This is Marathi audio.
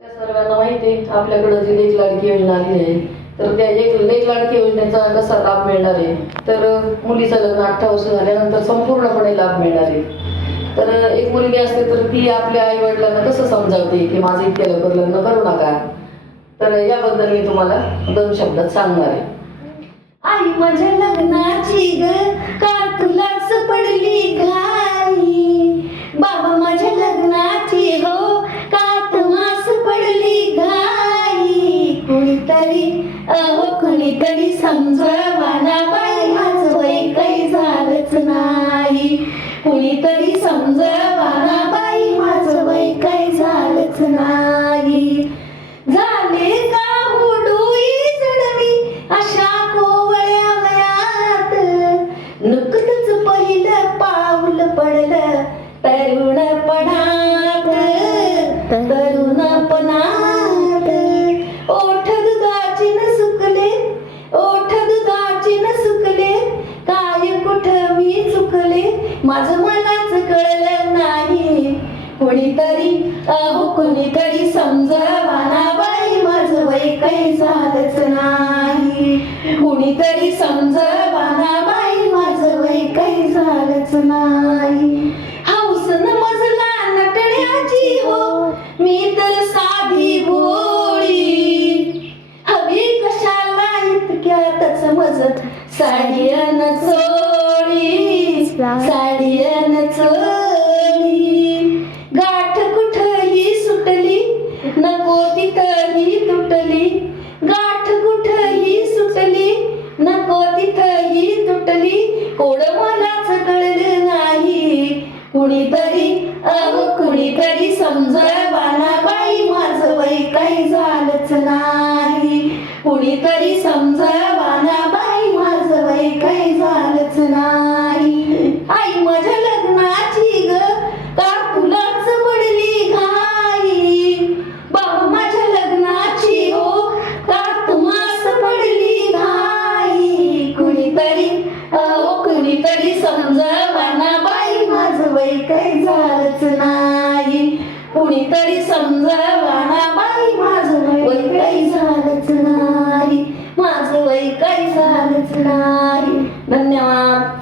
आपल्या सर्वांना माहिती आहे आपल्याकडं जी लेख लाडकी योजना आली आहे तर त्या एक लेख लाडकी योजनेचा कसा लाभ मिळणार आहे? तर मुलीचं लग्न अठरा वर्ष झाल्यानंतर संपूर्णपणे लाभ मिळणार आहे. तर एक मुलगी असते तर ती आपल्या आई वडिलांना कसं समजावते की माझं इतक्या लवकर लग्न करू नका? तर याबद्दल मी तुम्हाला दोन शब्दात सांगणार आहे. आई माझ्या लग्नाची ग कुणीतरी अहो कुणीतरी समजवाना बाई माझं वय काही झालंच नाही. कुणीतरी समजवाना बाई माझं वय काही झालंच नाही. झाले का हुडूई जडवी अशा कोवळ्या वयात? नुकतच पहिलं पाऊल पडलं तरुणपणात माझं मलाच कळलं नाही. कुणीतरी अहो कुणीतरी समजवाना बाई माझं वय काही झालंच नाही. कुणीतरी समजवाना बाई माझं वय काही झालंच नाही. हौसन मजला नटण्याची हो मी तर साधी भोळी हवी कशाला इतक्यातच मज साडियन चोळी. कुणीतरी अहो कुणीतरी समजवाना बाई माझं वय काही झालंच नाही. कुणीतरी समजवाना बाई माझं वय काही झालंच नाही. आई माझ्या लग्नाची ग का तुलाच पडली घाई? बाबा माझ्या लग्नाची हो का तुम्हास पडली घाई? कुणीतरी अहो कुणीतरी समजवाना बाई माझं काही झालंच नाही. कुणीतरी समजवाना बाई माझं वय काही झालंच नाही. माझं वय काही झालंच नाही. धन्यवाद.